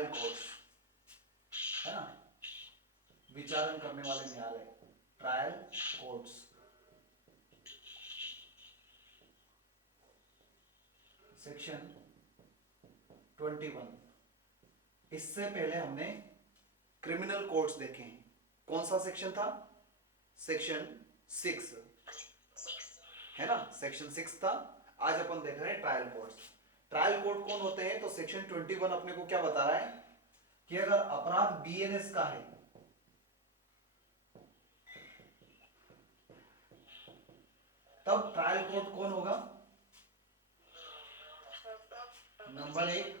Trial courts, है ना, विचारण करने वाले न्यायालय, ट्रायल कोर्ट्स। सेक्शन 21। इससे पहले हमने क्रिमिनल कोर्ट्स देखे हैं। कौन सा सेक्शन था? सेक्शन 6, है ना, सेक्शन 6 था। आज अपन देख रहे हैं ट्रायल कोर्ट्स। ट्रायल कोर्ट कौन होते हैं? तो सेक्शन 21 अपने को क्या बता रहा है कि अगर अपराध बीएनएस का है तब ट्रायल कोर्ट कौन होगा? नंबर 1,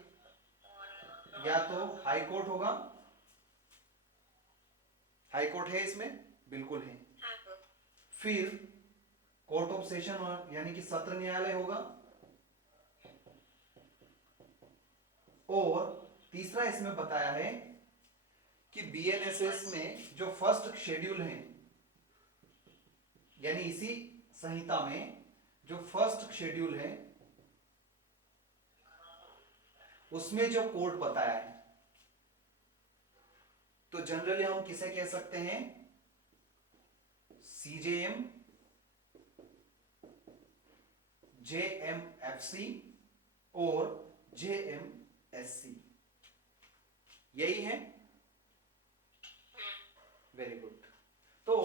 या तो हाई कोर्ट होगा। हाई कोर्ट है इसमें, बिल्कुल है। फिर कोर्ट ऑफ सेशन यानी कि सत्र न्यायालय होगा। और तीसरा इसमें बताया है कि बीएनएसएस में जो फर्स्ट शेड्यूल है, यानी इसी संहिता में जो फर्स्ट शेड्यूल है उसमें जो कोर्ट बताया है, तो जनरली हम किसे कह सकते हैं? सीजेएम, जेएमएफसी और जेएमएससी, यही है। Very good. तो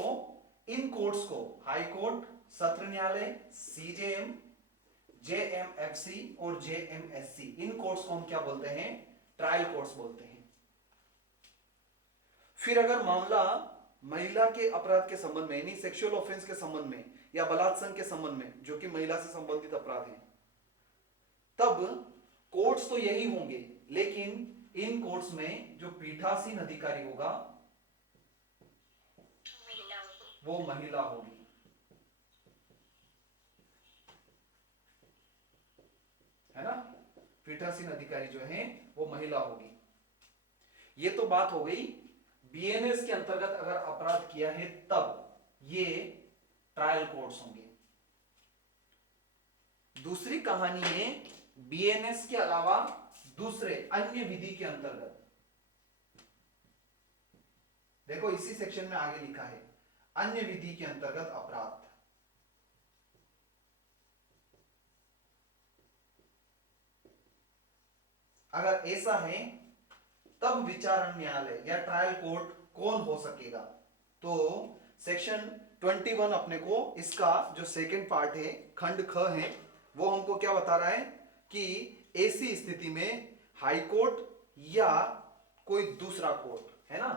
इन कोर्ट्स को हाई कोर्ट, सत्र न्यायालय, सीजेएम, जेएमएफसी और जेएमएससी, इन कोर्ट्स को हम क्या बोलते हैं? ट्रायल कोर्ट्स बोलते हैं। फिर अगर मामला महिला के अपराध के संबंध में, यानी सेक्सुअल ऑफेंस के संबंध में या बलात्संग के संबंध में, जो कि महिला से संबंधित अपराध है, तब कोर्ट्स तो यही होंगे, लेकिन इन कोर्ट्स में जो पीठासीन अधिकारी होगा वो महिला होगी, है ना। पीठासीन अधिकारी जो है वो महिला होगी। ये तो बात हो गई बीएनएस के अंतर्गत अगर अपराध किया है तब ये ट्रायल कोर्ट्स होंगे। दूसरी कहानी है बीएनएस के अलावा दूसरे अन्य विधि के अंतर्गत। देखो इसी सेक्शन में आगे लिखा है अन्य विधि के अंतर्गत अपराध। अगर ऐसा है तब विचारण न्यायालय या ट्रायल कोर्ट कौन हो सकेगा? तो सेक्शन 21 अपने को इसका जो सेकंड पार्ट है, खंड ख है, वो हमको क्या बता रहा है कि ऐसी स्थिति में हाई कोर्ट या कोई दूसरा कोर्ट, है ना,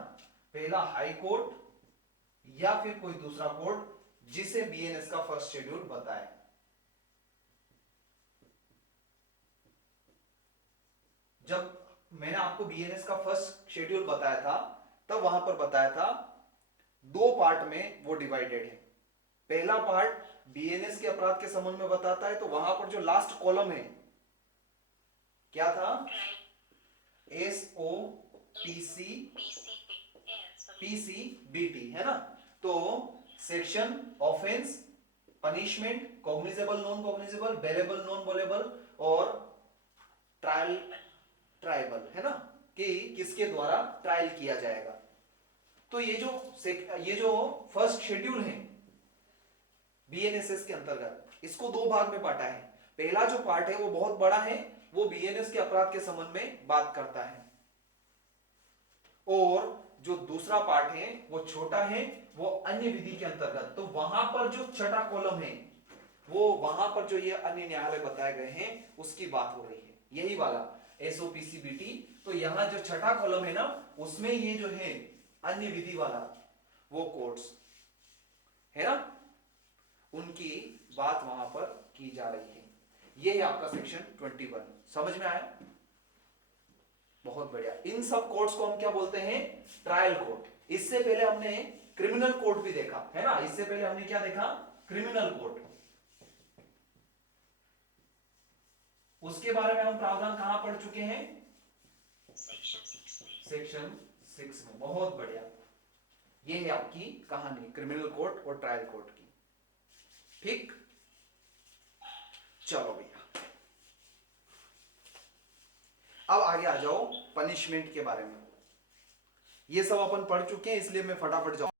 पहला हाई कोर्ट या फिर कोई दूसरा कोर्ट जिसे बीएनएस का फर्स्ट शेड्यूल बताए। जब मैंने आपको बीएनएस का फर्स्ट शेड्यूल बताया था तब वहां पर बताया था दो पार्ट में वो डिवाइडेड है। पहला पार्ट बीएनएस के अपराध के संबंध में बताता है, तो वहां पर जो लास्ट कॉलम है क्या था? एसओपीसी पीसीबीटी, है ना। तो section, offence, punishment, cognizable, non cognizable, bailable, non bailable और ट्रायबल, है ना, कि किसके द्वारा ट्रायल किया जाएगा। तो ये जो फर्स्ट शेड्यूल है बीएनएसएस के अंतर्गत, इसको दो भाग में बांटा है। पहला जो पार्ट है वो बहुत बड़ा है, वो बीएनएस के अपराध के संबंध में बात करता है, और जो दूसरा पार्ट है वो छोटा है, वो अन्य विधि के अंतर्गत। तो वहां पर जो छठा कॉलम है वो वहां पर जो ये अन्य न्यायालय बताए गए हैं उसकी बात हो रही है, यही वाला एसओपीसीबीटी। तो यहां जो छठा कॉलम है ना, उसमें ये जो है अन्य विधि वाला वो कोर्ट्स है ना, उनकी बात वहां पर की जा रही है। ये है आपका सेक्शन 21। समझ में आया? बहुत बढ़िया। इन सब कोर्ट्स को हम क्या बोलते हैं? Trial court. इससे पहले हमने क्रिमिनल कोर्ट भी देखा, है ना। इससे पहले हमने क्या देखा? Criminal court. उसके बारे में हम प्रावधान कहां पढ़ चुके हैं? सेक्शन 6 में। बहुत बढ़िया। ये है आपकी कहानी क्रिमिनल कोर्ट और ट्रायल कोर्ट की। ठीक, चलो भैया अब आगे आ जाओ पनिशमेंट के बारे में। ये सब अपन पढ़ चुके हैं, इसलिए मैं फटाफट जाऊं।